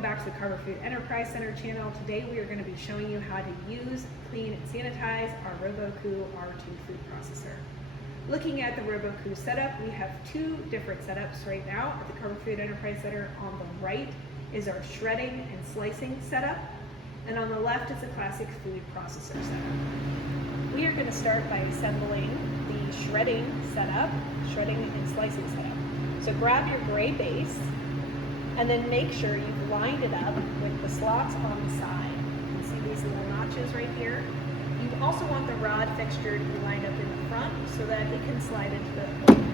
welcome back to the Carver Food Enterprise Center channel. Today we are going to be showing you how to use, clean, and sanitize our RoboCoupe R2 food processor. Looking at the RoboCoupe setup, we have two different setups right now at the Carver Food Enterprise Center. On the right is our shredding and slicing setup, and on the left is the classic food processor setup. We are going to start by assembling the shredding setup, shredding and slicing setup. So grab your gray base, and then make sure you've lined it up with the slots on the side. You can see these little notches right here. You also want the rod fixture to be lined up in the front so that it can slide into the hole.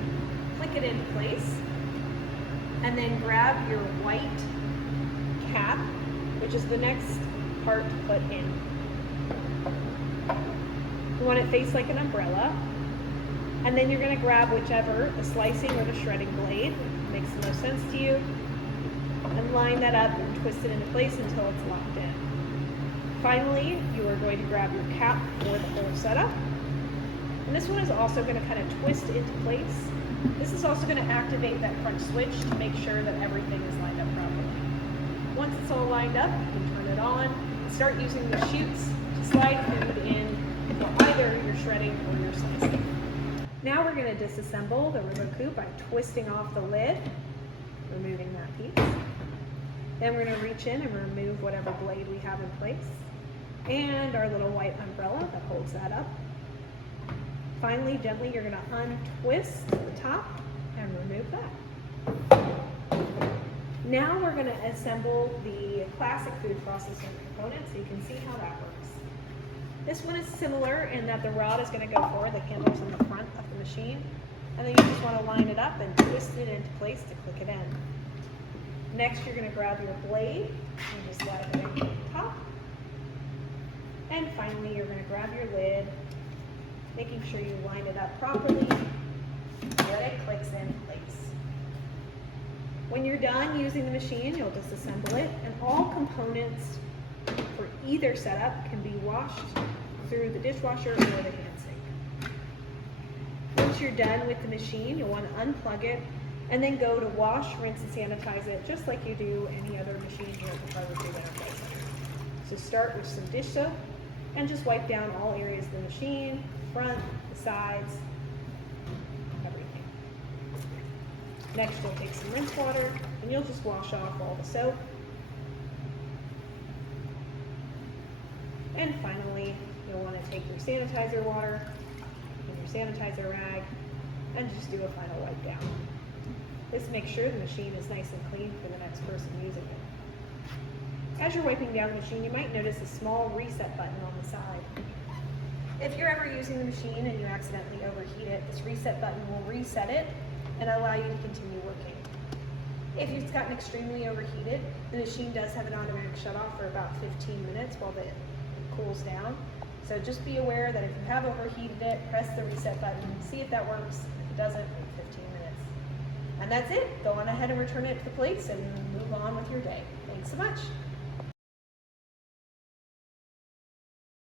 Click it into place, and then grab your white cap, which is the next part to put in. You want it faced like an umbrella, and then you're going to grab whichever, the slicing or the shredding blade, makes the most sense to you, and line that up and twist it into place until it's locked in. Finally, you are going to grab your cap for the whole setup. And this one is also going to kind of twist into place. This is also going to activate that front switch to make sure that everything is lined up properly. Once it's all lined up, you can turn it on and start using the chutes to slide food in for either your shredding or your slicing. Now we're going to disassemble the RoboCoupe by twisting off the lid, removing that piece. Then we're going to reach in and remove whatever blade we have in place, and our little white umbrella that holds that up. Finally, gently, you're going to untwist the top and remove that. Now we're going to assemble the classic food processing component so you can see how that works. This one is similar in that the rod is going to go forward, the handle's in the front of the machine, and then you just want to line it up and twist it into place to click it in. Next, you're going to grab your blade and just slide it into the top. And finally, you're going to grab your lid, making sure you line it up properly so that it clicks in place. When you're done using the machine, you'll disassemble it, and all components for either setup can be washed through the dishwasher or the hand sink. Once you're done with the machine, you'll want to unplug it and then go to wash, rinse, and sanitize it just like you do any other machine here at the Carver Food Enterprise Center. So start with some dish soap and just wipe down all areas of the machine, front, the sides, everything. Next, you'll take some rinse water and you'll just wash off all the soap. And finally, you'll want to take your sanitizer water and your sanitizer rag and just do a final wipe down. This makes sure the machine is nice and clean for the next person using it. As you're wiping down the machine, you might notice a small reset button on the side. If you're ever using the machine and you accidentally overheat it, this reset button will reset it and allow you to continue working. If it's gotten extremely overheated, the machine does have an automatic shut-off for about 15 minutes while it cools down. So just be aware that if you have overheated it, press the reset button, see if that works. If it doesn't, wait 15 minutes. And that's it. Go on ahead and return it to the place and move on with your day. Thanks so much.